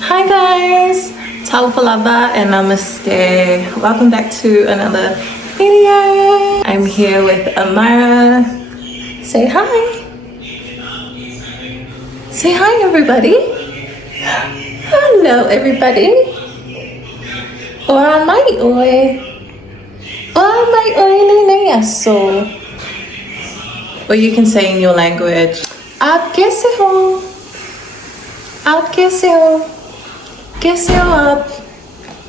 Hi guys, Talofa and Namaste. Welcome back to another video. I'm here with Amara. Say hi. Say hi everybody. Hello everybody. Oi mai oi. Oi mai oi nene aso. Or you can say in your language. Aap kaise ho? Aap kaise ho? Kaise ho aap?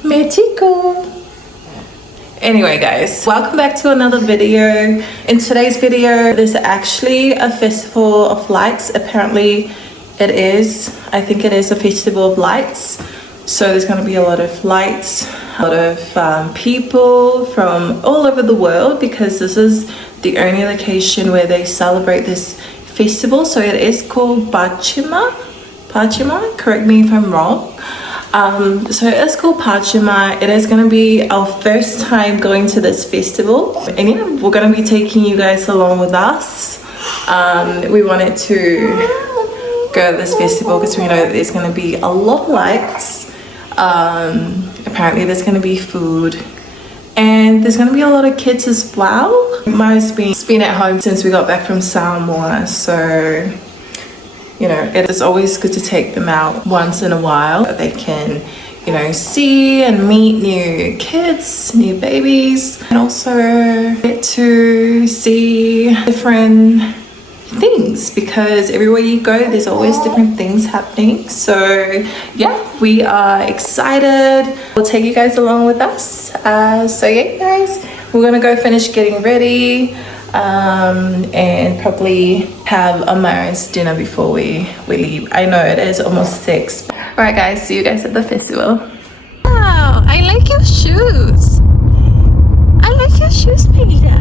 Main theek hu. Anyway guys, welcome back to another video. In today's video, there's actually a festival of lights. Apparently it is. I think it is a festival of lights. So there's going to be a lot of lights, a lot of people from all over the world, because this is the only location where they celebrate this festival. So it is called Partjima, correct me if I'm wrong. So it's called Partjima. It is going to be our first time going to this festival, and yeah, we're going to be taking you guys along with us. We wanted to go to this festival because we know that there's going to be a lot of lights. Apparently there's going to be food, and there's going to be a lot of kids as well. Mara's been at home since we got back from Samoa, so you know, it is always good to take them out once in a while. They can, you know, see and meet new kids, new babies, and also get to see different things, because everywhere you go there's always different things happening. So yeah, we are excited. We'll take you guys along with us. So yeah guys, we're gonna go finish getting ready and probably have Amara's dinner before we leave. I know it is almost 6. All right guys, see you guys at the festival. Wow, I like your shoes. I like your shoes, Peter.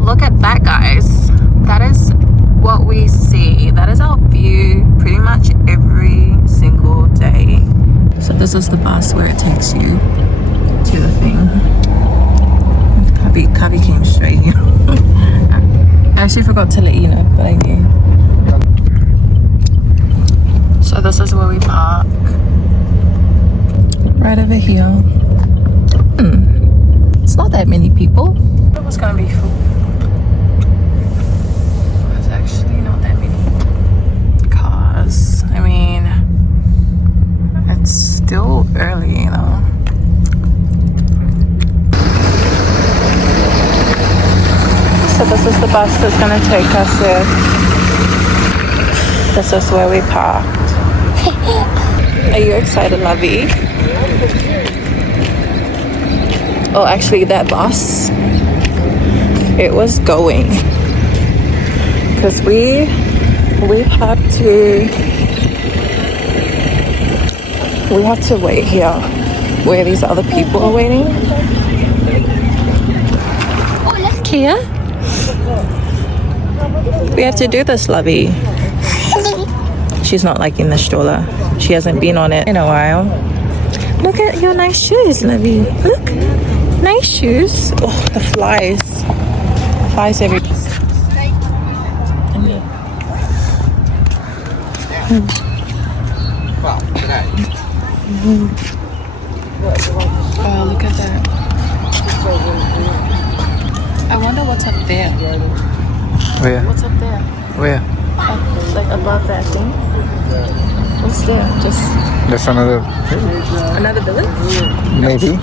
Look at that guys. That is what we see. That is our view pretty much every single day. So this is the bus where it takes you to the thing. Kabi came straight here. I actually forgot to let you know, but I knew. So this is where we park. Right over here. It's not that many people. It was gonna be full. There's actually not that many cars. I mean, it's still early, you know. So this is the bus that's going to take us there. This is where we parked. Are you excited, lovey? Oh, actually that bus, it was going. Because we had to wait here where these other people are waiting. Kia? We have to do this, lovey. She's not liking the stroller. She hasn't been on it in a while. Look at your nice shoes, lovey. Look, nice shoes. Oh, the flies. Flies everywhere. Oh, look at that. I wonder what's up there. Where? What's up there? Where? Like above that thing. What's there? Just That's another village? maybe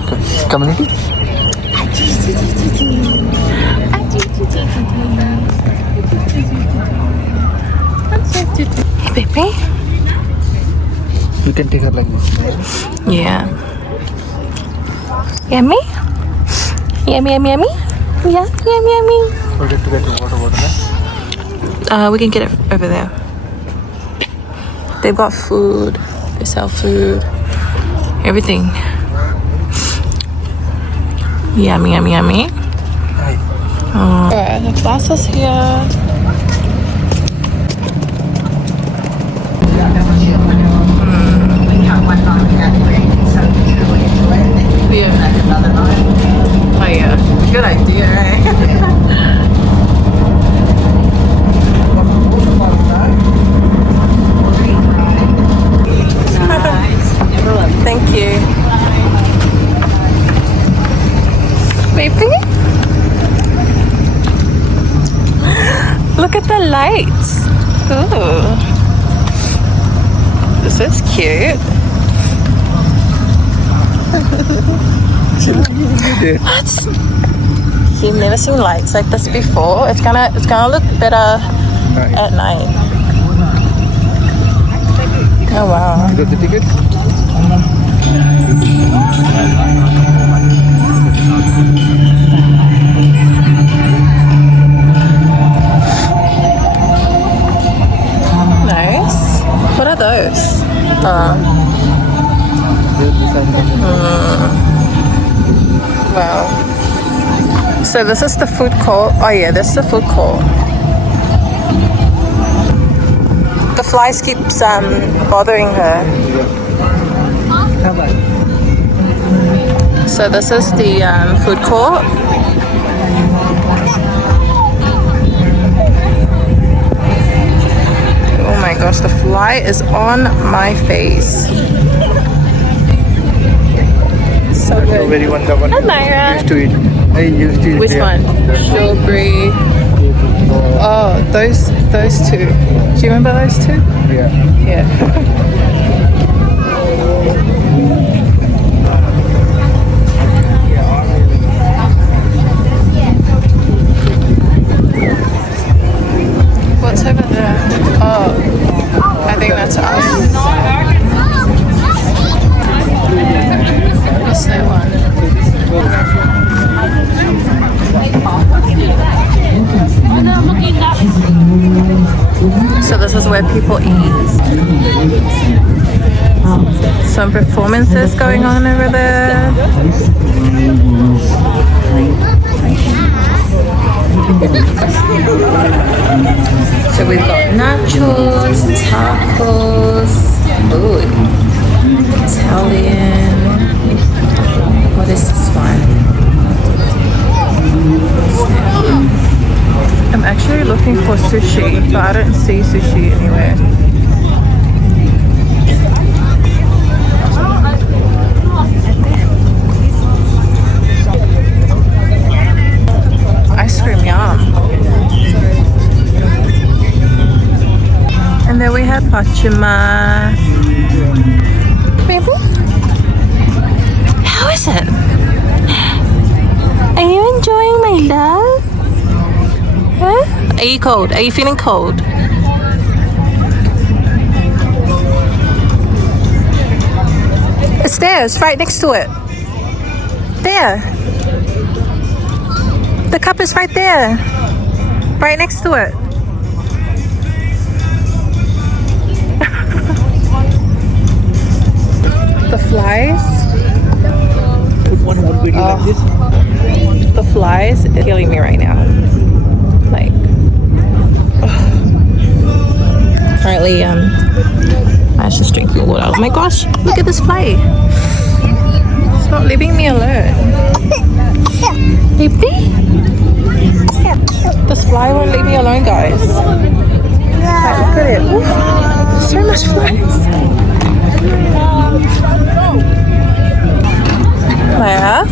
community. Hey baby. You can take her like this. Yeah. Yummy? Yummy, yummy, yummy? Yeah, yummy, yummy. We'll get to get the water bottle. We can get it over there. They've got food. They sell food. Everything. Yummy, yummy, yummy. Oh. Alright, the bus is here. Yeah. Oh yeah. Good idea, right? lights. Ooh. This is cute. What? You've never seen lights like this before. It's gonna look better at night. Oh wow. You got the ticket? Nice. What are those? Wow. So this is the food court. Oh yeah, this is the food court. The flies keeps bothering her. So this is the food court. Oh my gosh, the fly is on my face. So good. Strawberry one, the one Myra. used to eat. I used to eat. Which one? Strawberry. Oh, those two. Do you remember those two? Yeah. Yeah. What's over there? Oh, I think that's us. What's that one? So this is where people eat. Some performances going on over there. So we've got nachos, tacos, ooh, Italian. What is this one? I'm actually looking for sushi, but I don't see sushi anywhere. Ice cream, yum. And then we have Partjima. Maybe? How is it? Are you enjoying my love? Huh? Are you cold? Are you feeling cold? It's there. It's right next to it. There. The cup is right there. Right next to it. The flies. Put one more video like this. The flies are killing me right now. Like, apparently, I should drink more water. Oh my gosh, look at this fly. It's not leaving me alone. Baby? This fly won't leave me alone, guys. Like, look at it. Ooh, so much flies. Myra?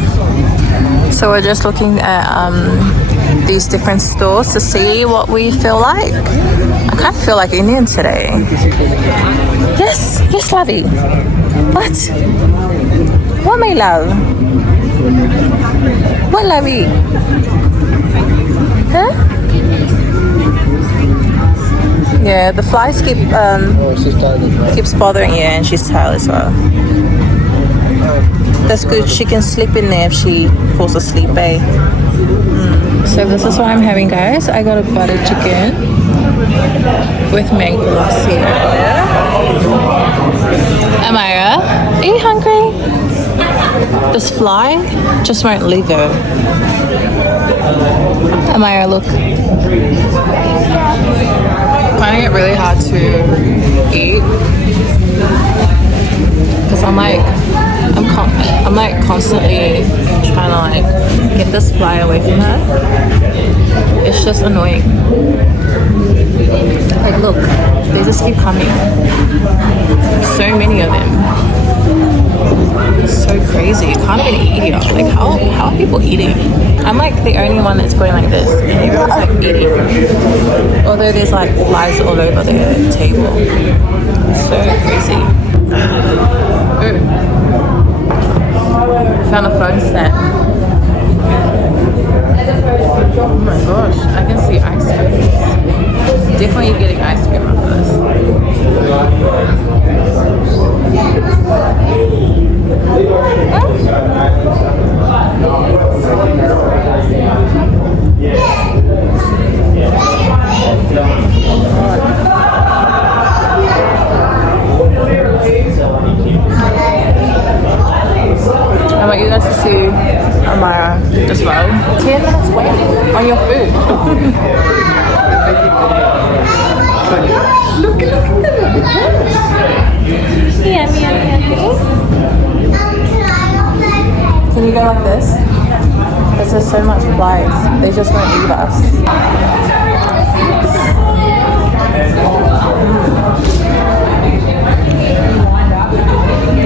So we're just looking at these different stores to see what we feel like. I kind of feel like Indian today. Yes, yes, lovey. What? What, my love? What, lovey? Huh? Yeah, the flies keeps bothering you, and she's tired as well. That's good. She can sleep in there if she falls asleep, eh? So this is what I'm having, guys. I got a butter chicken with mango lassi. Amira, are you hungry? This fly just won't leave her. Amira, look. Finding it really hard to eat because I'm constantly trying to like get this fly away from her. It's just annoying. Like, look, they just keep coming. So many of them. So crazy. You can't even eat here. Like, how are people eating? I'm like the only one that's going like this, and everyone's like eating. Although there's like flies all over the table. So crazy. Ooh. Found a phone snap. Oh my gosh, I can see ice cream. Definitely getting ice cream after this. I want you guys to see Amara as well. 10 minutes waiting on your food. Look at them. Yeah. Can you go like this? Because there's so much flies. They just won't leave us.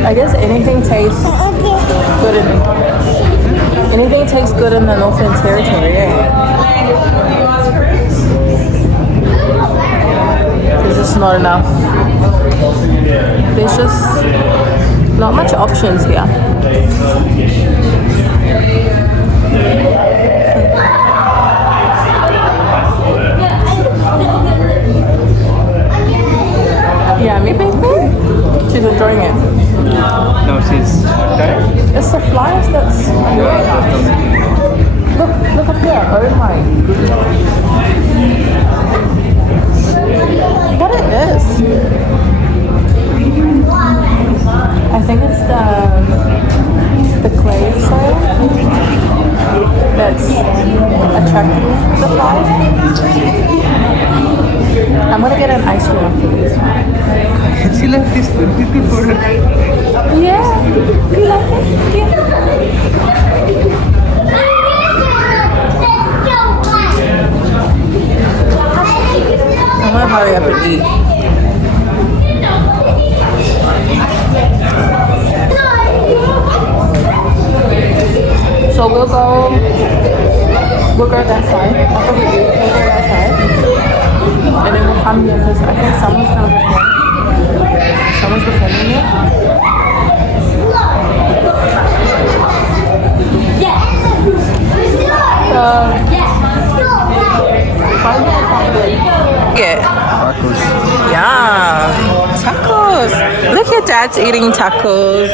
I guess anything tastes good in the Northern Territory, There's just not enough. There's just not much options here. Yeah, me baby. She's enjoying it. No, she's tired. It's the flies that's annoying us. Look up here. Oh my goodness. What it is? I think it's the clay soil that's attracting the flies. I'm gonna get an ice cream after this. She left this beautiful. Yeah, you like it? Yeah. I'm gonna hurry up and eat. So we'll go that side. After we eat, we'll go that side. And then we'll come here because I think someone's gonna be filming here. Yeah. Tacos. Yeah. Tacos. Look, your dad's eating tacos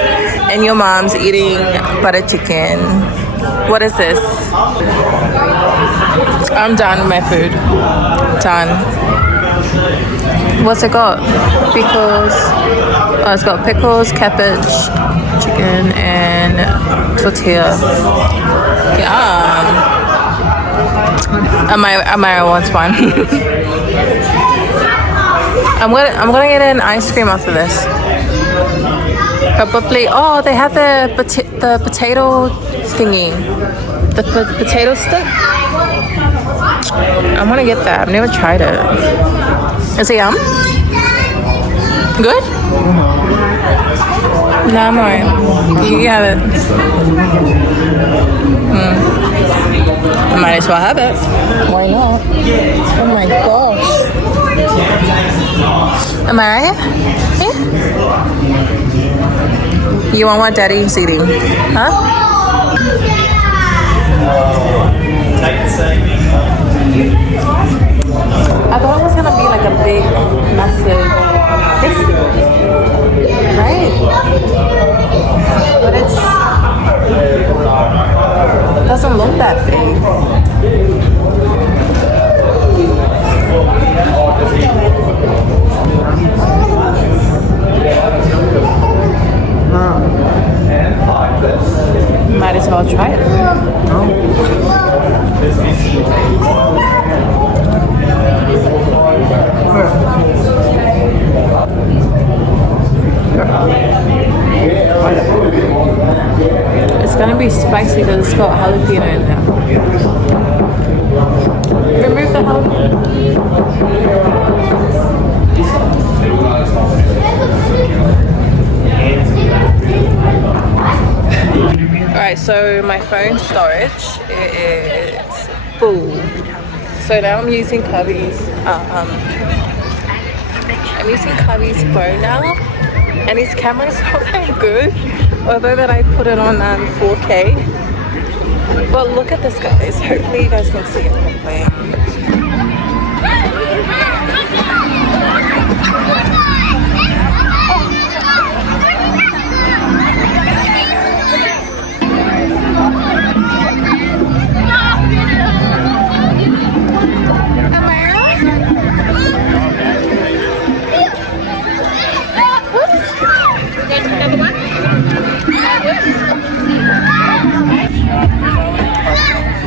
and your mom's eating butter chicken. What is this? I'm done with my food. Done. What's it got? Pickles. Oh, it's got pickles, cabbage, chicken, and tortilla. Yeah. Amara wants one. I'm gonna get an ice cream after this. Probably. Oh, they have the potato thingy, the potato stick. I want to get that. I've never tried it. Is it yum? Good? No, I'm alright. You can have it. I might as well have it. Why not? Oh my gosh. Am I right? Yeah? You want what Daddy's eating? Huh? I thought it was gonna be like a big, massive festival, right? But it doesn't look that big. Might as well try it. It's gonna be spicy because it's got jalapeno in there. Remove the jalapeno. Alright, so my phone storage is full. So now I'm using Cubby's phone now, and his camera's not that good, although that I put it on 4K. But look at this, guys. Hopefully you guys can see it properly.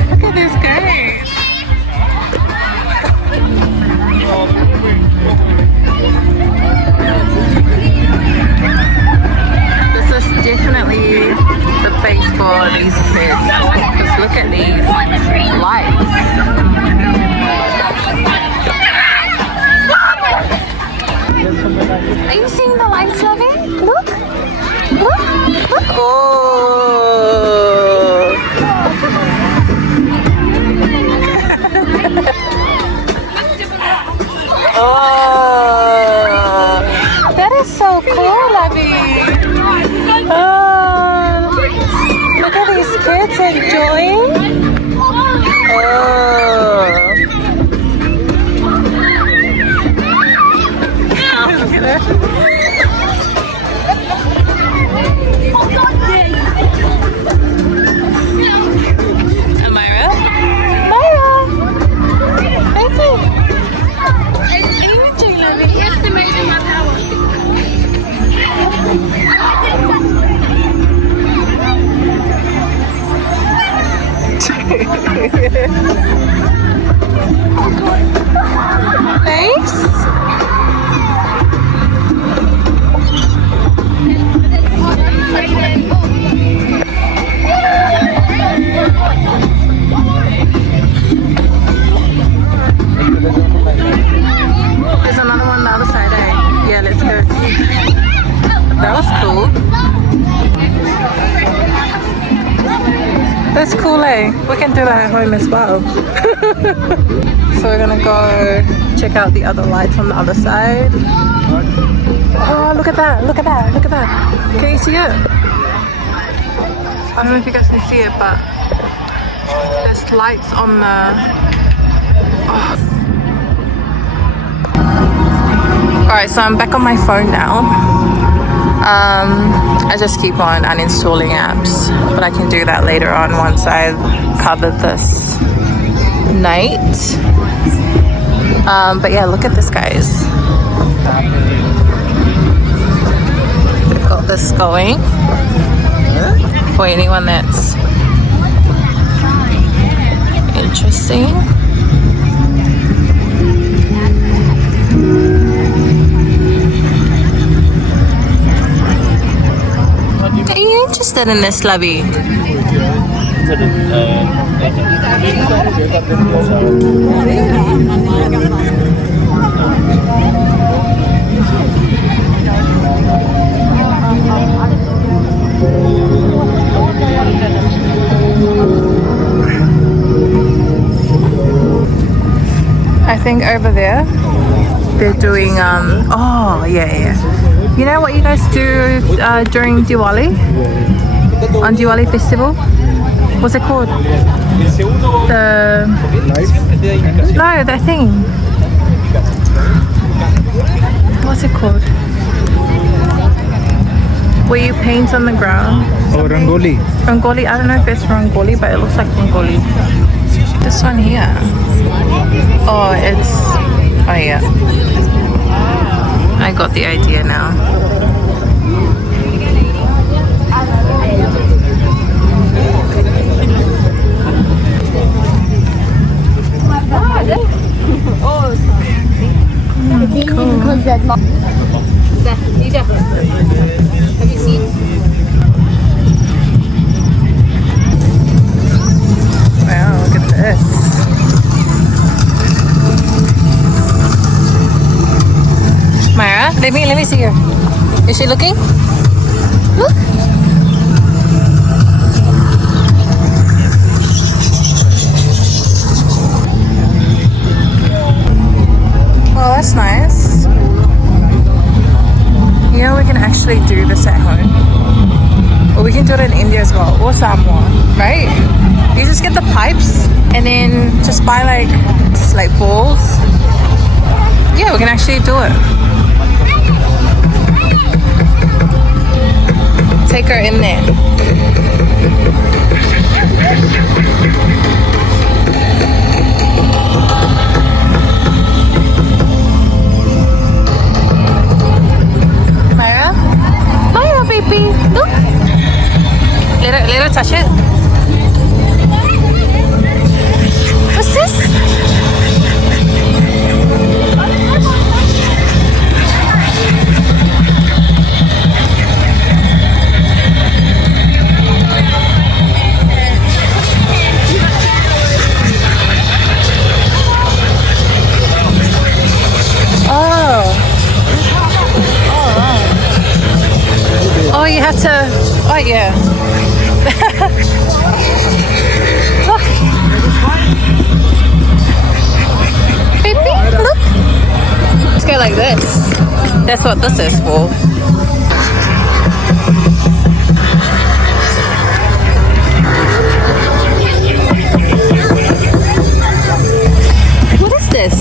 Look at this guy. This is definitely the place for these kids. Just look at these lights. Are you seeing the lights, Lovey? Look! Look! Look! Oh! Oh! That is so cool, Lovey! Oh! Look at these kids enjoying! Oh! Amira? Myra! Thank you! Estimating my power. Thanks. There's another one on the other side, eh? Yeah, let's go. That was cool. That's cool, eh? We can do that at home as well. So we're gonna go check out the other lights on the other side. Oh, look at that, look at that, look at that. Can you see it? I don't know if you guys can see it, but there's lights on the... Oh. Alright, so I'm back on my phone now. I just keep on uninstalling apps, but I can do that later on once I've covered this night. But yeah, look at this, guys. We've got this going for anyone that's interesting. Are you interested in this, Lovey? I think over there they're doing oh yeah. You know what you guys do during Diwali? On Diwali Festival? What's it called? No, the thing. What's it called? Where you paint on the ground. Oh, Rangoli. Rangoli, I don't know if it's Rangoli, but it looks like Rangoli. This one here. Oh, it's... Oh yeah. I got the idea now. Cool. Have you seen? Wow, look at this. Myra, let me see her. Is she looking? Look. this at home. Or we can do it in India as well, or Samoa, right? You just get the pipes and then just buy like balls. Yeah, we can actually do it. Take her in there. Myra? Myra, baby, look. Let her touch it. What's this? Oh, you have to. Oh, yeah. Look. Baby, look. Let's go like this. That's what this is for. What is this?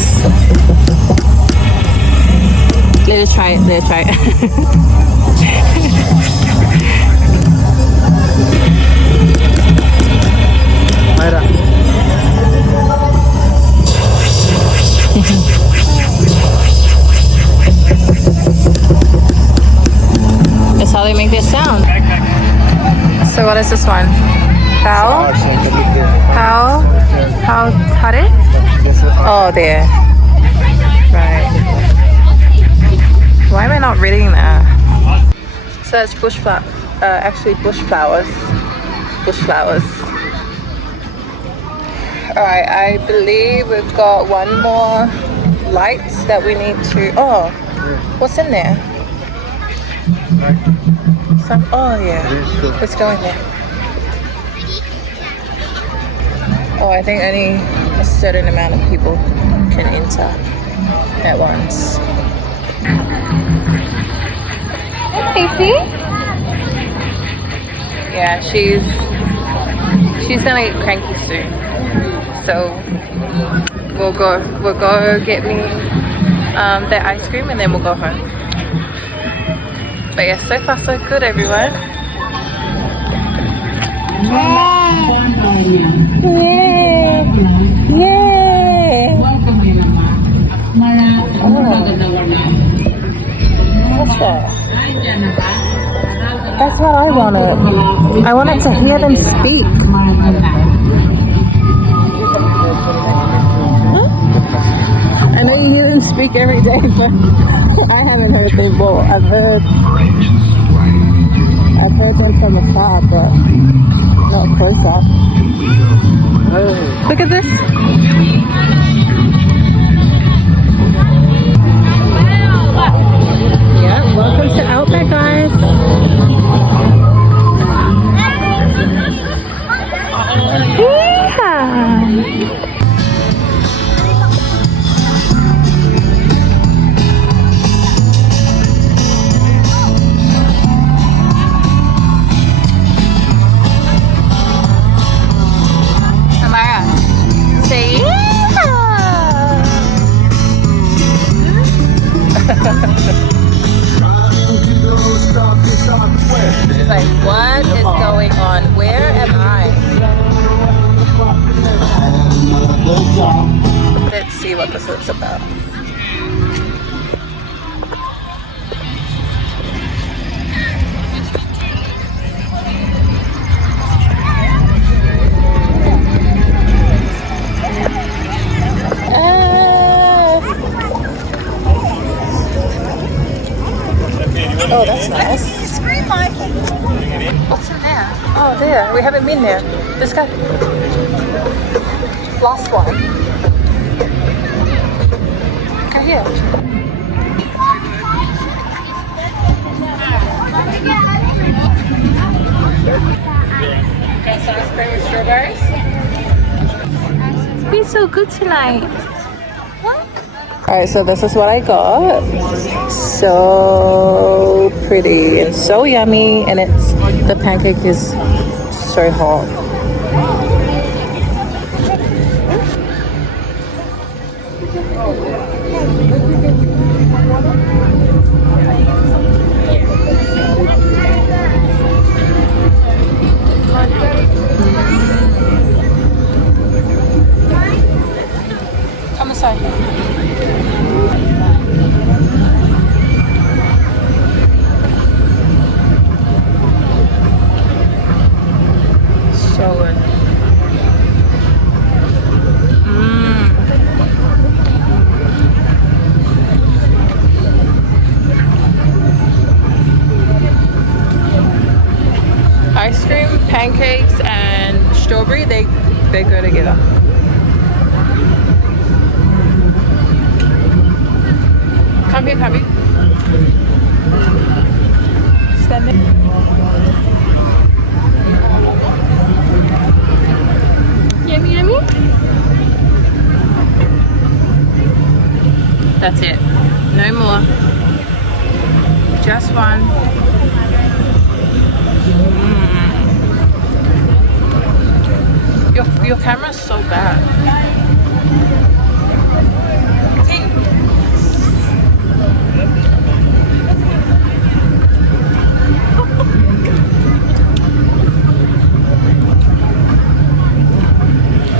Let us try it. Let us try it. Myra. That's how they make their sound. So what is this one? How? How tare? Oh, there. Right. Why am I not reading that? So it's bush flowers. Bush flowers. Alright, I believe we've got one more lights that we need to. Oh, what's in there? Oh yeah, let's go in there. Oh, I think only a certain amount of people can enter at once. Casey? Yeah, she's gonna get cranky soon. So we'll go get me the ice cream and then we'll go home. But yeah, so far so good, everyone. Yeah. Oh. What's that? That's what I wanted. I wanted to hear them speak. I know you hear them speak every day, but I haven't heard them before. I've heard them from afar, but not close up. Look at this. Yeah, welcome to Outback, guys. Yeah. She's like, what is going on? Where am I? Let's see what this is about. Oh, that's nice. What's in there? Oh, there. We haven't been there. This guy. Last one. Okay, here. Got ice cream with strawberries. Be so good tonight. What? Alright, so this is what I got. So pretty and so yummy, and the pancake is so hot. I'm sorry. So good. Ice cream, pancakes, and strawberry, they go together. Come here, come here. Stand there. Yummy, yummy. That's it. No more. Just one. Your camera's so bad.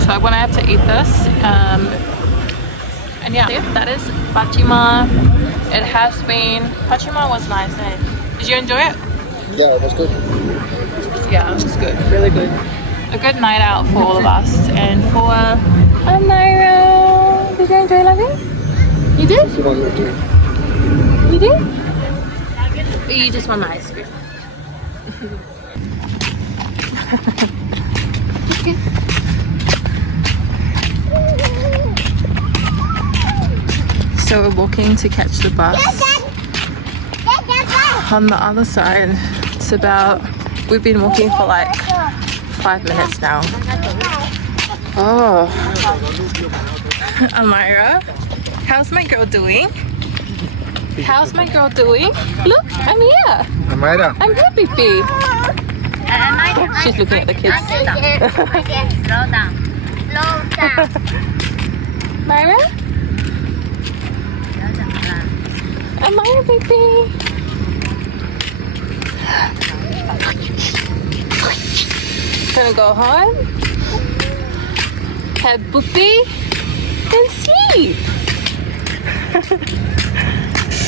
So I'm gonna have to eat this. And yeah, that is Partjima. It has been. Partjima was nice, eh? Did you enjoy it? Yeah, it was good. Yeah, it was good. Really good. A good night out for all of us. And for Amira. Did you enjoy loving? You did? You did? Or you just want the ice cream? So we're walking to catch the bus. On the other side, it's about, we've been walking for like 5 minutes now. Oh, Amira, how's my girl doing? How's my girl doing? Look, I'm here. Amira. I'm here, baby. She's looking at the kids. Slow down. Myra? Amira, baby. Gonna go home, have boopy, and sleep.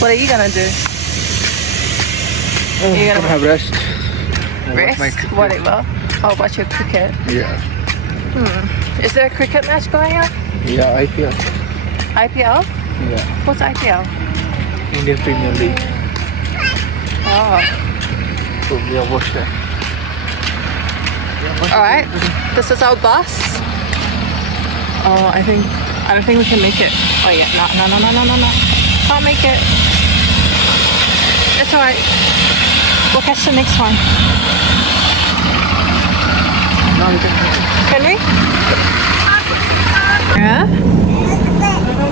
What are you gonna do? You're gonna have rest. rest? Whatever. I'll watch your cricket. Yeah. Is there a cricket match going on? Yeah, IPL. IPL? Yeah. What's IPL? Indian Premier League. Oh. So we have watched that. Alright, this is our bus. Oh, I don't think we can make it. Oh yeah, no. Can't make it. It's alright. We'll catch the next one. Now we can. Can we? Yeah.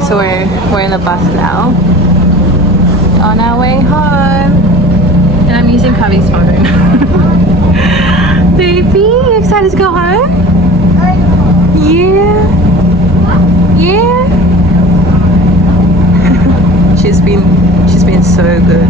So we're in the bus now. On our way home. And I'm using Kavi's phone. Baby, you excited to go home? Yeah. Yeah. She's been so good.